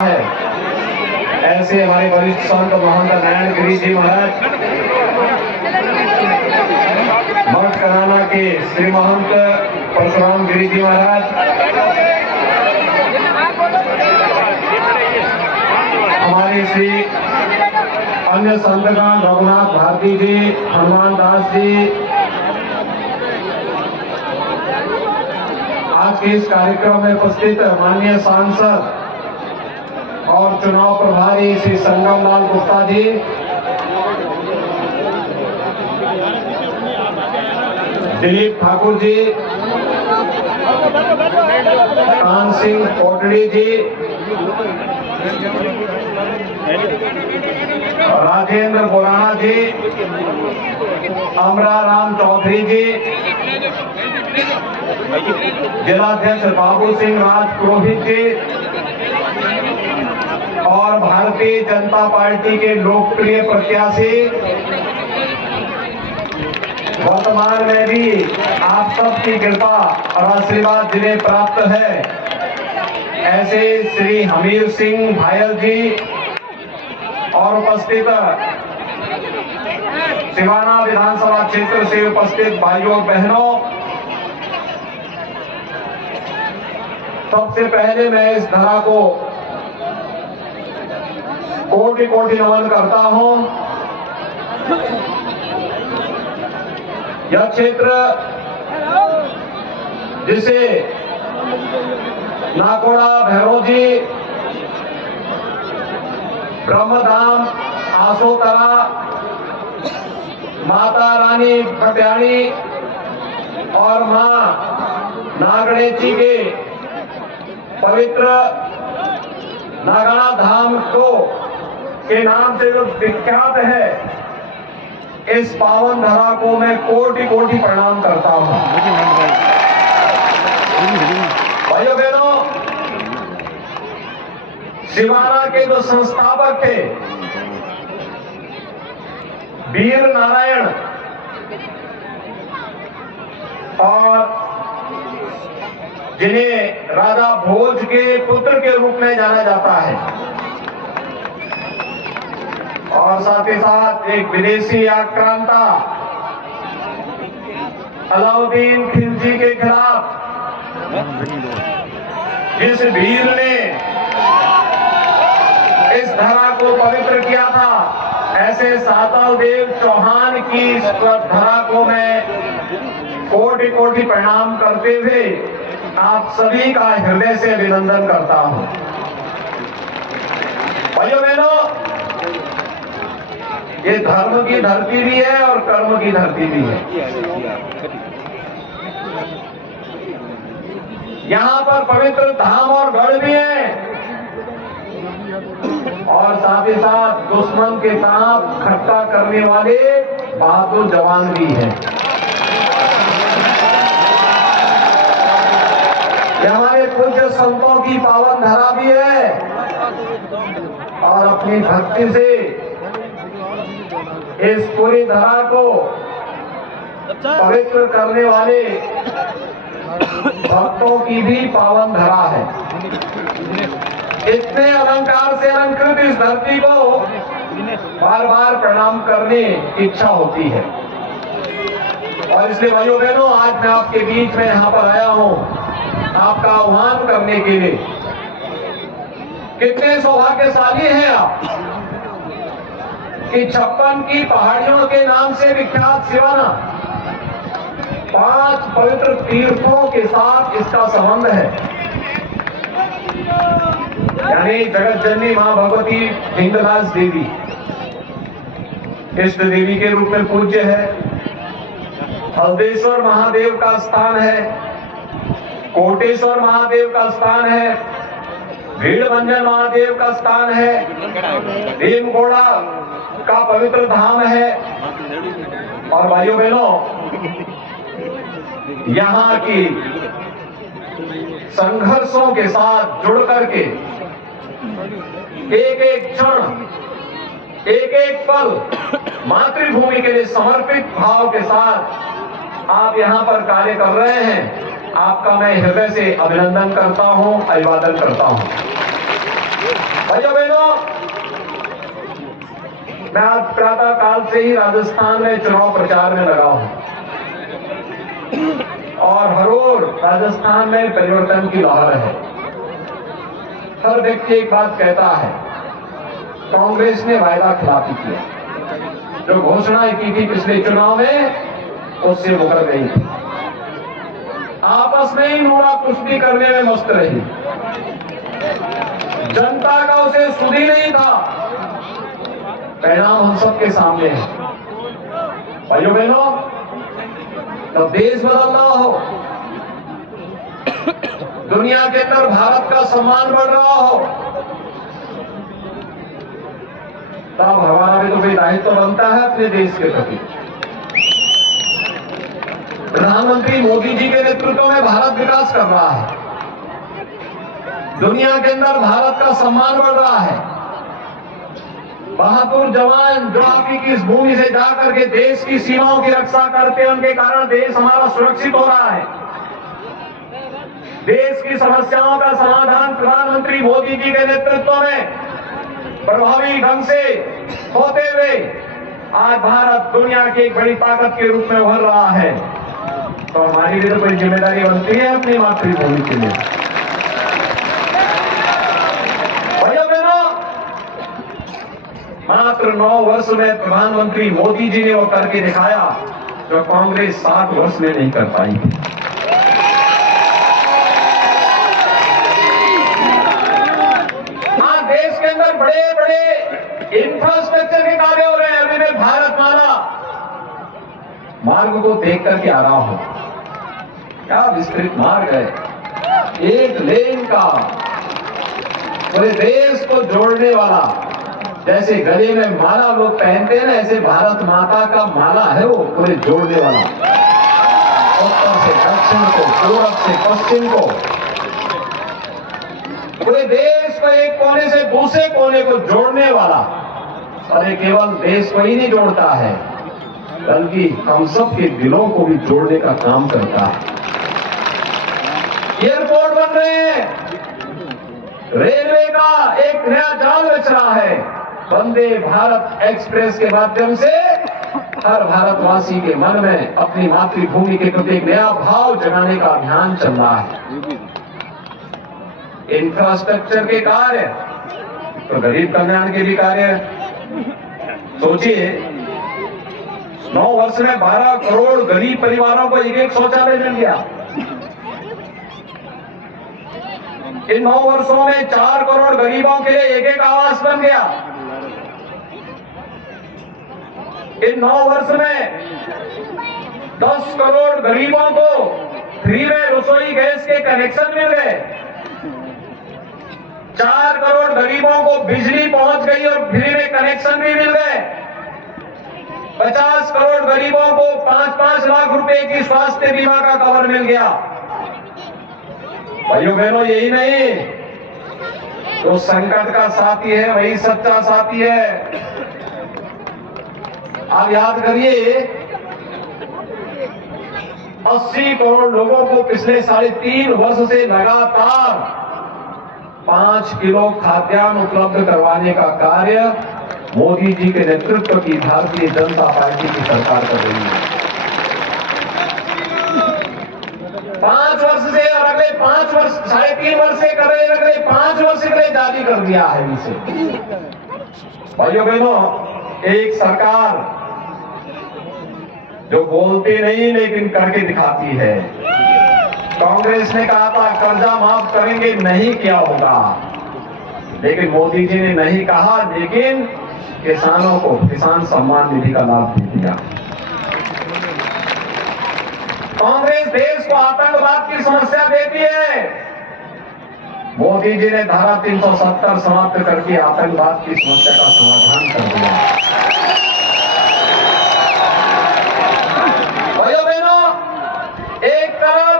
है। ऐसे हमारे वरिष्ठ संत महंत नारायण गिरी जी महाराज, मठ कराना के श्री महंत परशुराम गिरी जी महाराज, हमारे श्री अन्य संतगण रघुनाथ भारती जी, हनुमान दास जी, आज के इस कार्यक्रम में उपस्थित माननीय सांसद और चुनाव प्रभारी श्री संगम लाल गुप्ता जी, दिलीप ठाकुर जी, कान सिंह कोटड़ी जी, राजेंद्र बोराना जी, अमरा राम चौधरी जी, जिलाध्यक्ष बाबू सिंह राज पुरोहित जी और भारतीय जनता पार्टी के लोकप्रिय प्रत्याशी, वर्तमान में भी आप सबकी कृपा और आशीर्वाद जिन्हें प्राप्त है, ऐसे श्री हमीर सिंह भायल जी और उपस्थित सिवाना विधानसभा क्षेत्र से उपस्थित भाइयों और बहनों, सबसे पहले मैं इस धरा को कोटि कोटि नमन करता हूं। यह क्षेत्र जिसे नाकोड़ा, भैरोजी, ब्रह्मधाम, आसोतरा, माता रानी भट्याणी और मां नागणेची के पवित्र नागणा धाम को के नाम से जो विख्यात है, इस पावन धरा को मैं कोटि कोटि प्रणाम करता हूं। भाइयों बहनों, सिवाना के जो संस्थापक थे वीर नारायण और जिन्हें राजा भोज के पुत्र के रूप में जाना जाता है, और साथ ही साथ एक विदेशी आक्रांता अलाउद्दीन खिलजी के खिलाफ जिस वीर ने इस धरा को पवित्र किया था, ऐसे सातल देव चौहान की इस धरा को मैं कोटि कोटि प्रणाम करते हुए आप सभी का हृदय से अभिनंदन करता हूं। भाइयों बहनों, ये धर्म की धरती भी है और कर्म की धरती भी है। यहाँ पर पवित्र धाम और गढ़ भी है और साथ ही साथ दुश्मन के साथ खट्टा करने वाले बहादुर जवान भी हैं। यह हमारे पूज्य संतों की पावन धरा भी है और अपनी भक्ति से इस पूरी धरा को पवित्र करने वाले भक्तों की भी पावन धरा है। इतने अलंकार से अलंकृत इस धरती को बार बार प्रणाम करने की इच्छा होती है और इसलिए भाइयों बहनों, आज मैं आपके बीच में यहाँ पर आया हूँ आपका आह्वान करने के लिए। कितने सौभाग्यशाली हैं आप कि 56 की पहाड़ियों के नाम से विख्यात सिवाना 5 पवित्र तीर्थों के साथ इसका संबंध है। यानी जगत जननी मां भगवती हिंददास देवी इष्ट देवी के रूप में पूज्य है, हल्देश्वर महादेव का स्थान है, कोटेश्वर महादेव का स्थान है, भीड़भंजन महादेव का स्थान है, भीमगोड़ा का पवित्र धाम है। और भाइयों बहनों, यहाँ की संघर्षों के साथ जुड़ करके एक एक क्षण, एक एक पल मातृभूमि के लिए समर्पित भाव के साथ आप यहाँ पर कार्य कर रहे हैं। आपका मैं हृदय से अभिनंदन करता हूं, अभिवादन करता हूं। भाइयों बहनों, मैं आज प्रातः काल से ही राजस्थान में चुनाव प्रचार में लगा हूं और हर ओर राजस्थान में परिवर्तन की लहर है। हर व्यक्ति एक बात कहता है, कांग्रेस ने वायदा खिलाफी किया, जो घोषणाएं की थी पिछले चुनाव में उससे मुकर गई थी, आपस में ही नूरा कुश्ती करने में मस्त रही, जनता का उसे सुध ही नहीं था। परिणाम हम सबके सामने है। भाइयों बहनों, जब देश बदल रहा हो, दुनिया के अंदर भारत का सम्मान बढ़ रहा हो, तब हमारा भी तो कोई दायित्व बनता है अपने देश के प्रति। प्रधानमंत्री मोदी जी के नेतृत्व में भारत विकास कर रहा है, दुनिया के अंदर भारत का सम्मान बढ़ रहा है। बहादुर जवान जो आपकी किस भूमि से जाकर के देश की सीमाओं की रक्षा करते हैं, उनके कारण देश हमारा सुरक्षित हो रहा है। देश की समस्याओं का समाधान प्रधानमंत्री मोदी जी के नेतृत्व में प्रभावी ढंग से होते हुए आज भारत दुनिया की एक बड़ी ताकत के रूप में उभर रहा है। तो हमारी भी तो कोई जिम्मेदारी बनती है अपनी मातृभूमि के लिए। भाइयों बहनों, मात्र 9 वर्ष में प्रधानमंत्री मोदी जी ने वो करके दिखाया जो कांग्रेस 7 वर्ष में नहीं कर पाई। आज देश के अंदर बड़े बड़े इंफ्रास्ट्रक्चर के कार्य हो रहे हैं। अभी मैं भारतमाला मार्ग को देख करके आ रहा हूं, क्या विस्तृत मार्ग है, एक लेन का, पूरे देश को जोड़ने वाला। जैसे गले में माला लोग पहनते हैं ना, ऐसे भारत माता का माला है वो पूरे जोड़ने वाला, उत्तर से दक्षिण को, पूर्व से पश्चिम को, पूरे देश को एक कोने से दूसरे कोने को जोड़ने वाला। और ये केवल देश को ही नहीं जोड़ता है, बल्कि हम सब के दिलों को भी जोड़ने का काम करता है। एयरपोर्ट बन रहे हैं, रेलवे का एक नया जाल रच रहा है, वंदे भारत एक्सप्रेस के माध्यम से हर भारतवासी के मन में अपनी मातृभूमि के प्रति एक नया भाव जगाने का अभियान चल रहा है। इंफ्रास्ट्रक्चर के कार्य तो गरीब कल्याण के भी कार्य। सोचिए, 9 वर्ष में 12 करोड़ गरीब परिवारों को एक शौचालय मिल गया। इन 9 वर्षों में 4 करोड़ गरीबों के लिए एक आवास बन गया। इन 9 वर्ष में 10 करोड़ गरीबों को फ्री में रसोई गैस के कनेक्शन मिल गए। 4 करोड़ गरीबों को बिजली पहुंच गई और फ्री में कनेक्शन भी मिल गए। 50 करोड़ गरीबों को 5-5 लाख रुपए की स्वास्थ्य बीमा का कवर मिल गया। भाइयों बहनों, यही नहीं, तो संकट का साथी है वही सच्चा साथी है। आप याद करिए, 80 करोड़ लोगों को पिछले 3.5 वर्ष से लगातार 5 किलो खाद्यान्न उपलब्ध करवाने का कार्य मोदी जी के नेतृत्व की भारतीय जनता पार्टी की सरकार कर रही है। 5 वर्ष से और अगले 5 वर्ष, 3.5 वर्ष से कर रहे, अगले 5 वर्ष के लिए जारी कर दिया है इसे। भाइयों बहनों, एक सरकार जो बोलती नहीं लेकिन करके दिखाती है। कांग्रेस ने कहा था कर्जा माफ करेंगे, नहीं किया होगा, लेकिन मोदी जी ने नहीं कहा, लेकिन किसानों को किसान सम्मान निधि का लाभ दे दिया। कांग्रेस देश को आतंकवाद की समस्या देती है, मोदी जी ने धारा 370 समाप्त करके आतंकवाद की समस्या का समाधान कर दिया। भाइयों बहनों, एक तरफ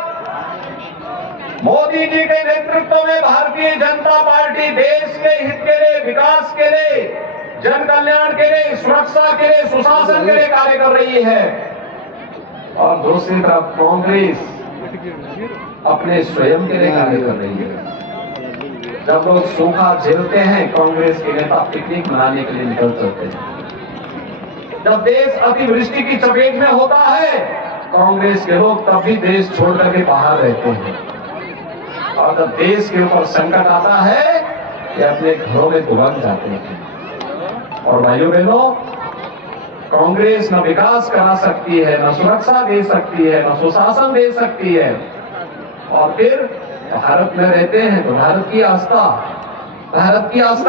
मोदी जी के नेतृत्व में भारतीय जनता पार्टी देश के हित के लिए, विकास के लिए, जन कल्याण के लिए, सुरक्षा के लिए, सुशासन के लिए कार्य कर रही है, और दूसरी तरफ कांग्रेस अपने स्वयं के लिए कार्य कर रही है। जब लोग सूखा झेलते हैं, कांग्रेस के नेता पिकनिक मनाने के लिए निकल चलते हैं। जब देश अतिवृष्टि की चपेट में होता है, कांग्रेस के लोग तब भी देश छोड़ करके बाहर रहते हैं। और जब देश के ऊपर संकट आता है, ये अपने घरों में दुबक जाते हैं। और भाइयों बहनों, कांग्रेस न विकास करा सकती है, न सुरक्षा दे सकती है, न सुशासन दे सकती है। और फिर भारत में रहते हैं तो भारत की आस्था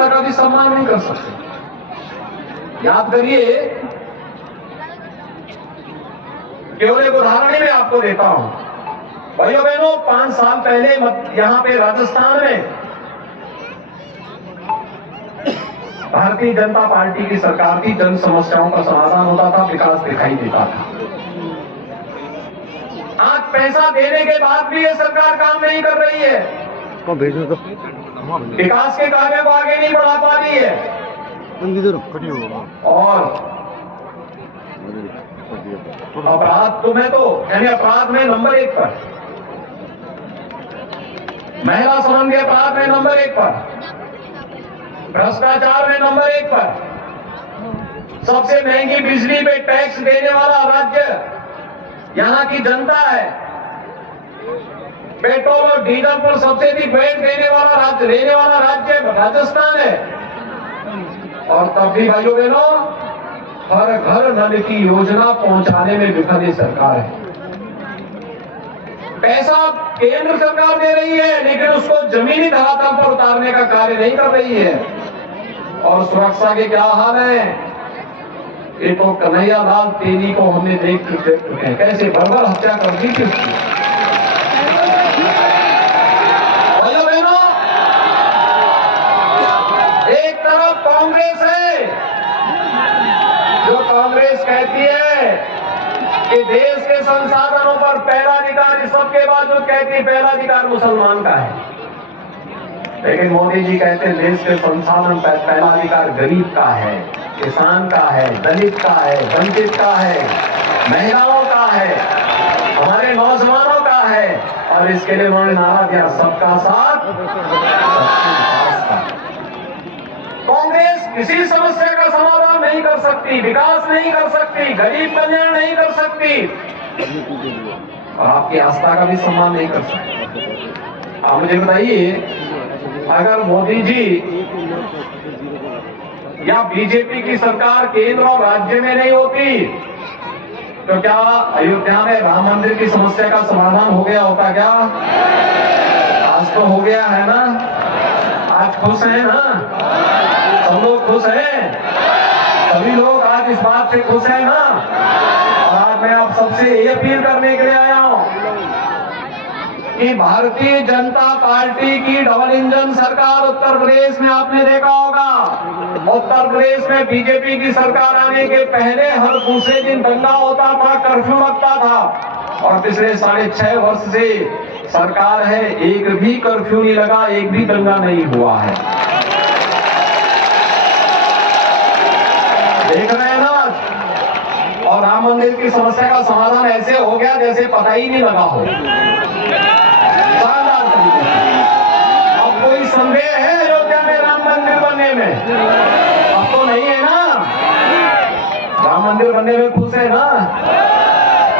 का भी सम्मान नहीं कर सकते। याद करिए, केवल एक उदाहरण ही मैं आपको देता हूं। भाइयों बहनों, 5 साल पहले यहां पे राजस्थान में भारतीय जनता पार्टी की सरकार थी। जन समस्याओं का समाधान होता था, विकास दिखाई देता था। आज पैसा देने के बाद भी ये सरकार काम नहीं कर रही है, विकास के कार्य को आगे नहीं बढ़ा पा रही है। और अपराध तुम्हें तो यानी अपराध में नंबर 1 पर, महिला संबंधी अपराध में नंबर 1 पर, भ्रष्टाचार में नंबर 1 पर, सबसे महंगी बिजली पे टैक्स देने वाला राज्य यहां की जनता है। पेट्रोल और डीजल पर सबसे अधिक वैट देने वाला राज्य राजस्थान है। और तब भी भाइयों बहनों, हर घर नल की योजना पहुंचाने में विफल सरकार है। पैसा केंद्र सरकार दे रही है, लेकिन उसको जमीनी धरातल पर उतारने का कार्य नहीं कर रही है। और सुरक्षा के क्या हाल है, ये तो कन्हैया लाल तेली को हमने देख चुके हैं, कैसे बर्बर हत्या कर दी थी उसकी। भाइयों बहनों, एक तरफ कांग्रेस है जो कांग्रेस कहती है कि देश के संसाधनों पर पहला अधिकार, सबके बावजूद कहती है पहला अधिकार मुसलमान का है। लेकिन मोदी जी कहते हैं देश के संसाधन पर पहला अधिकार गरीब का है, किसान का है, दलित का है, वंचित का है, महिलाओं का है, हमारे नौजवानों का है। और इसके लिए उन्होंने नारा दिया, सबका साथ सबका विकास। कांग्रेस किसी समस्या का समाधान नहीं कर सकती, विकास नहीं कर सकती, गरीब कल्याण नहीं कर सकती, और आपकी आस्था का भी सम्मान नहीं कर सकती। आप मुझे बताइए, अगर मोदी जी या बीजेपी की सरकार केंद्र और राज्य में नहीं होती तो क्या अयोध्या में राम मंदिर की समस्या का समाधान हो गया होता क्या? आज तो हो गया है ना। आज खुश हैं ना, सब लोग खुश हैं, सभी लोग आज इस बात से खुश हैं ना। और आज मैं आप सबसे ये अपील करने के लिए आया हूं कि भारतीय जनता पार्टी की डबल इंजन सरकार उत्तर प्रदेश में आपने देखा होगा। उत्तर प्रदेश में बीजेपी की सरकार आने के पहले हर दूसरे दिन दंगा होता था, कर्फ्यू लगता था। और पिछले 6.5 वर्ष से सरकार है, एक भी कर्फ्यू नहीं लगा, एक भी दंगा नहीं हुआ है। देख रहे हैं ना। और राम मंदिर की समस्या का समाधान ऐसे हो गया जैसे पता ही नहीं लगा हो। अब कोई संदेह है अयोध्या में राम मंदिर बनने में? अब तो नहीं है ना। राम मंदिर बनने में खुश है ना।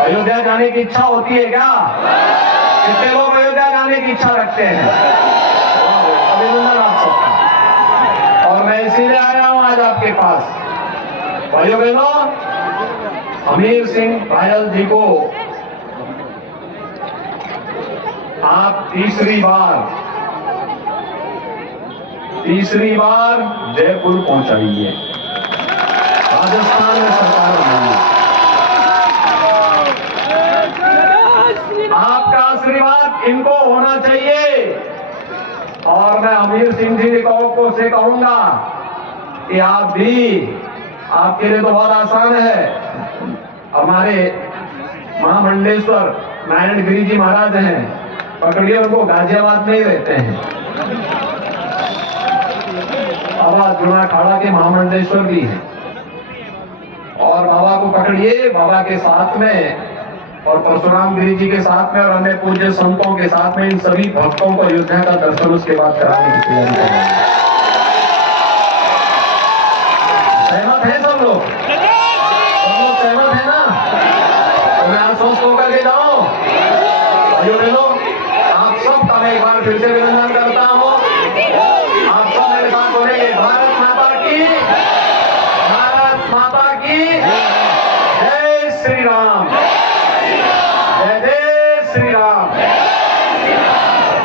अयोध्या जाने की इच्छा होती है क्या? कितने लोग अयोध्या जाने की इच्छा रखते हैं? अभिनंदन आप सबका। और मैं इसीलिए आया हूं आज आपके पास। भाइयों बहनों, हमीर सिंह भायल जी को आप तीसरी बार जयपुर पहुंचाइए। राजस्थान में सरकार बनाइए। आपका आशीर्वाद इनको होना चाहिए। और मैं हमीर सिंह जी को से कहूंगा कि आप भी, आपके लिए तो बहुत आसान है। हमारे महामंडलेश्वर नारायण गिरी जी महाराज हैं, पकड़िए उनको, गाजियाबाद में ही रहते हैं। बाबा जुनाखाड़ा के महामंडलेश्वर भी हैं। और बाबा को पकड़िए, बाबा के साथ में और परशुराम गिरी जी के साथ में और अन्य पूज्य संतों के साथ में इन सभी भक्तों को अयोध्या का दर्शन उसके बाद कराने की तैयारी कर रहे हैं।